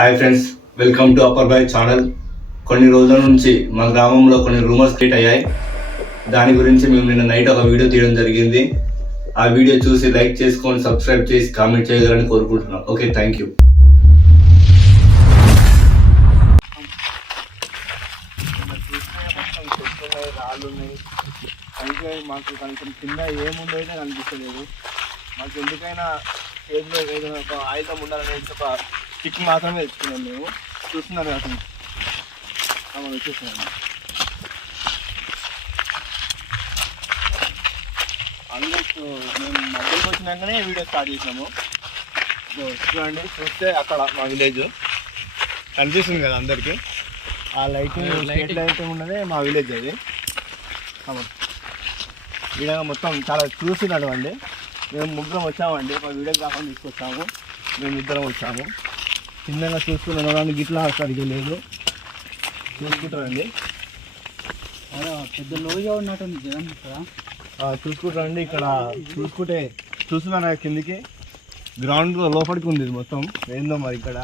Hi friends, welcome to upper boy channel. కొన్ని రోజుల నుంచి మా గ్రామంలో కొన్ని రూమర్స్ క్రియేట్ అయ్యాయి. దాని గురించి మేము నిన్న నైట్ ఒక వీడియో తీయడం జరిగింది. ఆ వీడియో చూసి లైక్ చేసుకొని సబ్స్క్రైబ్ చేసి కామెంట్ చేయగలని కోరుకుంటున్నాం. Okay, thank you. మాకు కొంచెం కింద ఏముందో అయితే కనిపిస్తలేదు. మాకు ఎందుకైనా చేతిలో ఏదైనా ఒక ఆయుధం ఉండాలనేసి ఒక స్టిక్ మాత్రమే తెచ్చుకున్నాం. మేము చూస్తున్నారు అతను వచ్చేస్తున్నాము. ఆల్మోస్ట్ మేము మధ్యలోకి వచ్చినాకనే వీడియో స్టార్ట్ చేసినాము. చూడండి, చూస్తే అక్కడ మా విలేజ్ కనిపిస్తుంది కదా అందరికీ. ఆ లైటింగ్ స్ట్రీట్ లైట్ ఉన్నదే మా విలేజ్. అది ఈ విధంగా మొత్తం చాలా చూసినాడు అండి. మేము ముగ్గురం వచ్చామండి, ఒక వీడియోగ్రాఫర్ తీసుకొచ్చాము. మేము ఇద్దరం వచ్చాము. చిన్నగా చూసుకుని గిట్లా అక్కడికి లేదు, చూసుకుంటారండి. పెద్ద లోగా ఉన్నట్టుంది జగన్. చూసుకుంటారండి. ఇక్కడ చూసుకుంటే చూస్తున్నారా కిందికి గ్రౌండ్ లోపలికి ఉంది ఇది మొత్తం. ఏందో మరి ఇక్కడ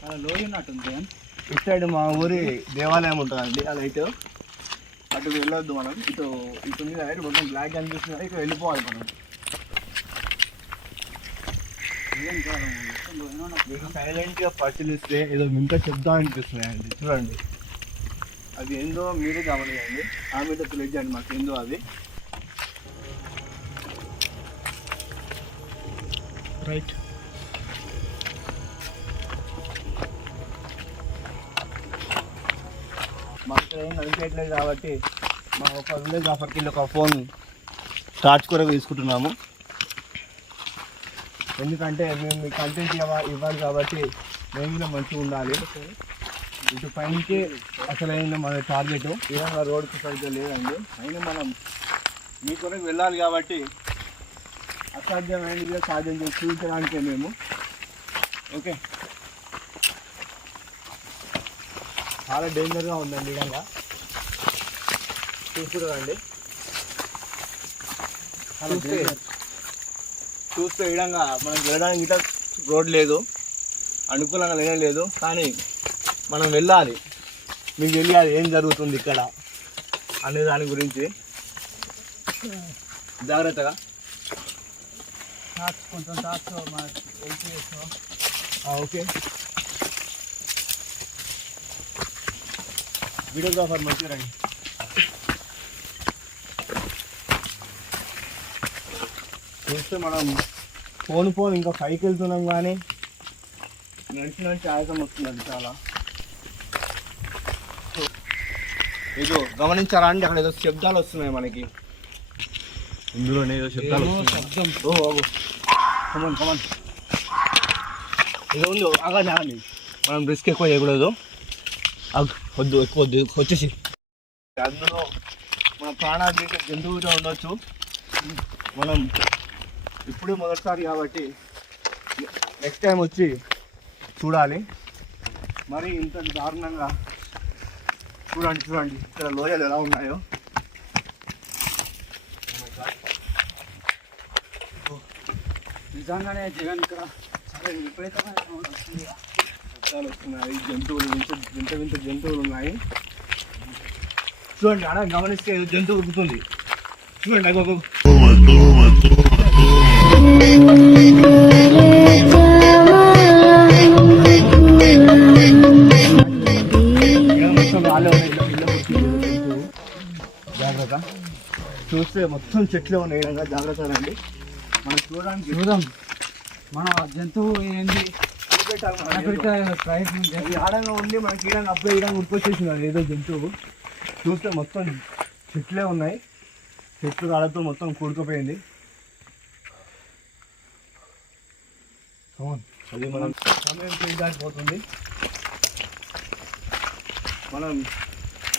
చాలా లోయ ఉన్నట్టుంది జగన్. ఇటు సైడ్ మా ఊరి దేవాలయం ఉంటుందండి. ఆ లైట్ అటు వెళ్ళొద్దు మనం. ఇటు ఉంది లైట్ మొత్తం బ్లాక్ అనిపిస్తుంది. ఇక్కడ వెళ్ళిపోవాలి మనం. సైలెంట్గా పరిశీలిస్తే ఏదో వింత శబ్దం అనిపిస్తున్నాయండి. చూడండి, అది ఏందో మీరే గమనించండి. ఆ మీద తెలియజేయండి మాకు ఏందో అది. రైట్, మాకు ఇక్కడ ఏం అనిపించట్లేదు కాబట్టి మా ఒక విలేజ్ ఆఫర్కి ఒక ఫోన్ టార్చ్ కూడా తీసుకుంటున్నాము. ఎందుకంటే మేము మీ కంటెంట్ ఇవ్వాలి కాబట్టి మేము కూడా మంచిగా ఉండాలి. ఇటు పైనకి అసలైన మన టార్గెట్ ఏదైనా రోడ్కి సరిగ్గా లేదండి. అయినా మనం మీ కొరకు వెళ్ళాలి కాబట్టి అసాధ్యమైనది కూడా సాధ్యం చేసి చూపించడానికే మేము. ఓకే, చాలా డేంజర్గా ఉందండి. విధంగా చూసుకుంటారండి. చూస్తే విధంగా మనం వెళ్ళడానికి ఇట్లా రోడ్ లేదు, అనుకూలంగా లేదు. కానీ మనం వెళ్ళాలి. మీకు తెలియాలి ఏం జరుగుతుంది ఇక్కడ అనే దాని గురించి. జాగ్రత్తగా కొంచెం ఓకే. వీడియోగ్రాఫర్ మంచిగా రండి. చూస్తే మనం ఫోన్ ఇంకా పైకి వెళ్తున్నాం కానీ నడిచి ఆయుధం వస్తుందండి చాలా. ఏదో గమనించారా అండి, అక్కడ ఏదో శబ్దాలు వస్తున్నాయి మనకి. ఇందులోనే ఏదో శబ్దాలు శబ్దం. కమన్ ఏదో ఉంది. ఆగండి, మనం రిస్క్ ఎక్కువ చేయకూడదు. వద్దు, ఎక్కువ వద్దు, వచ్చేసి. అందులో మన ప్రాణాలు తీసే జంతువుగా ఉండొచ్చు. మనం ఇప్పుడు మొదటిసారి కాబట్టి నెక్స్ట్ టైం వచ్చి చూడాలి. మరి ఇంత దారుణంగా చూడండి ఇక్కడ లోయలు ఎలా ఉన్నాయో. నిజంగానే జగన్ ఇక్కడ చాలా విపరీతమైన శబ్దాలు వస్తున్నాయి. జంతువులు వింత జంతువులు ఉన్నాయి. చూడండి, అలా గమనిస్తే జంతువు ఉరుకుతుంది. చూడండి, మొత్తం రాలే ఉన్నాయి. జాగ్రత్త. చూస్తే మొత్తం చెట్లే ఉన్నాయి. జాగ్రత్త రండి. మనం చూద్దాం మన జంతువు ఏంది ఆడంగా ఉండి మనకి ఈడంగా అప్పుడే ఈడంగా ఉరికొచ్చేసింది ఏదో జంతువు. చూస్తే మొత్తం చెట్లే ఉన్నాయి. చెట్లు రాళ్ళతో మొత్తం కూడుకుపోయింది. అది మనం సమయం చేయడానికి మనం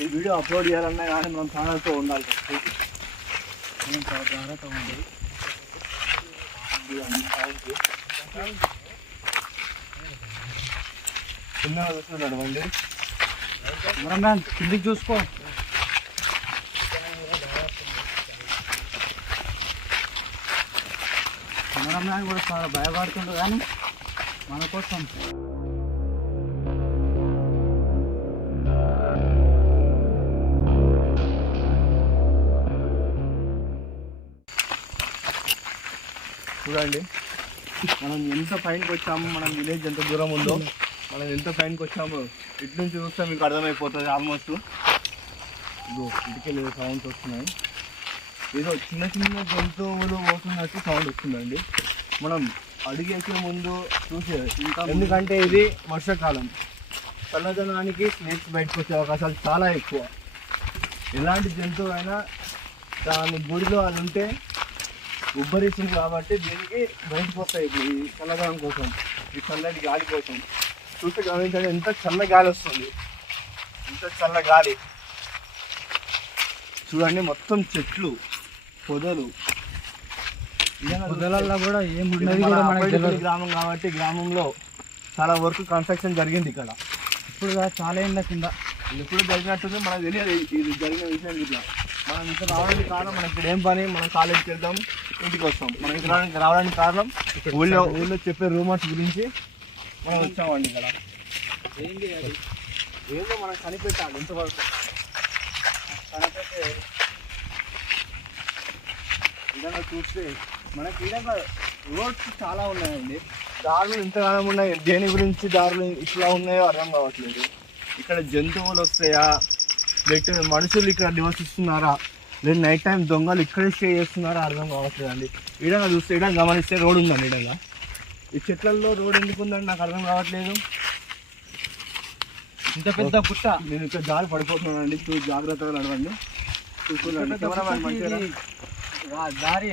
ఈ వీడియో అప్లోడ్ చేయాలన్నా కానీ మనం ఛానల్తో ఉండాలి. మనం చాలా జాగ్రత్తగా ఉంది. చిన్నగా చూస్తున్నాడు అండి. మనం కిందికి చూసుకో. కెమెరామ్యాన్ కూడా చాలా భయపడుతుండు కానీ మన కోసం చూడండి మనం ఎంత పైనకి వచ్చామో, మనం విలేజ్ ఎంత దూరం ఉందో, మనం ఎంత పైనకి వచ్చామో ఇటు నుంచి చూస్తే మీకు అర్థమైపోతుంది. ఆల్మోస్ట్ ఇదో ఇటుకెళ్ళి సౌండ్స్ వస్తున్నాయి. ఏదో చిన్న చిన్న జంతువులు పోతున్నట్టు సౌండ్ వస్తుందండి. మనం అడిగేసే ముందు చూసేది, ఎందుకంటే ఇది వర్షాకాలం, చల్లదనానికి స్నేక్స్ బయటకు వచ్చే అవకాశాలు చాలా ఎక్కువ. ఎలాంటి జంతువు అయినా దాని గుడిలో అది ఉంటే ఉబ్బరిస్తుంది కాబట్టి దీనికి బయటకు వస్తాయి. ఇప్పుడు ఈ చల్లదనం కోసం, ఈ చల్లటి గాలి కోసం చూస్తే గమనించండి ఎంత చల్ల గాలి వస్తుంది, ఎంత చల్ల గాలి చూడండి. మొత్తం చెట్లు, పొదలు. పొదలల్లో కూడా ఇది ఏమున్నది మన కూడా మనకి అప్పటికి తెలియదు. గ్రామం కాబట్టి గ్రామంలో చాలా వర్క్ కన్స్ట్రక్షన్ జరిగింది ఇక్కడ. ఇప్పుడు చాలా ఏళ్ళ కింద ఎప్పుడు జరిగినట్టుంది మనకు తెలియదు ఇది జరిగిన విషయం. ఇట్లా మనం ఇక్కడ రావడానికి కారణం, మనకి ఇక్కడ ఏం పని, మనం కాలేజీకి వెళ్తాం, ఇంటికి వస్తాం. మనం ఇక్కడ రావడానికి కారణం ఊళ్ళో చెప్పే రూమర్స్ గురించి మనం వచ్చామండి. ఇక్కడ ఏంటి అది ఏందో మనం కనిపెట్టాలి ఇంతవరకు. కనిపెట్టే విధంగా చూస్తే మనకి విధంగా రోడ్స్ చాలా ఉన్నాయండి. దారులు ఇంతగానం ఉన్నాయి. దేని గురించి దారులు ఇట్లా ఉన్నాయో అర్థం కావట్లేదు. ఇక్కడ జంతువులు వస్తాయా, లేకపోతే మనుషులు ఇక్కడ నివసిస్తున్నారా, లేదు నైట్ టైం దొంగలు ఇక్కడే స్టే చేస్తున్నారా అర్థం కావట్లేదండి. ఈడంగా చూస్తే ఈడంగా గమనిస్తే రోడ్ ఉందండి. ఈడంగా ఈ చెట్లల్లో రోడ్ ఎందుకు ఉందండి నాకు అర్థం కావట్లేదు. ఇంత పెద్ద పుట్ట, నేను ఇక్కడ జారి పడిపోతున్నానండి. జాగ్రత్తగా నడవండి. చూస్తున్నాండి కెమెరామ్యాన్ మంచిగా. దారి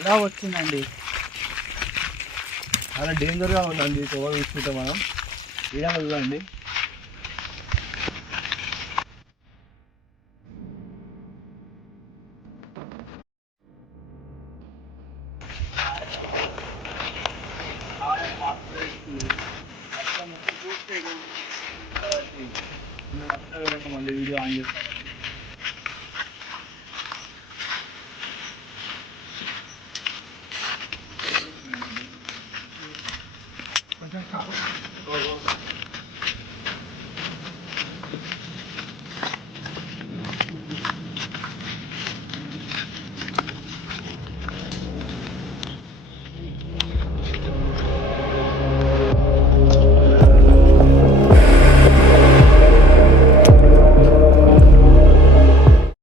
ఎలా వచ్చిందండి? చాలా డేంజర్గా ఉందండి. ఓవర్ చూసుకుంటే మనం ఈడంగా చూడండి. వీడియో ఆన్ చేస్తాను.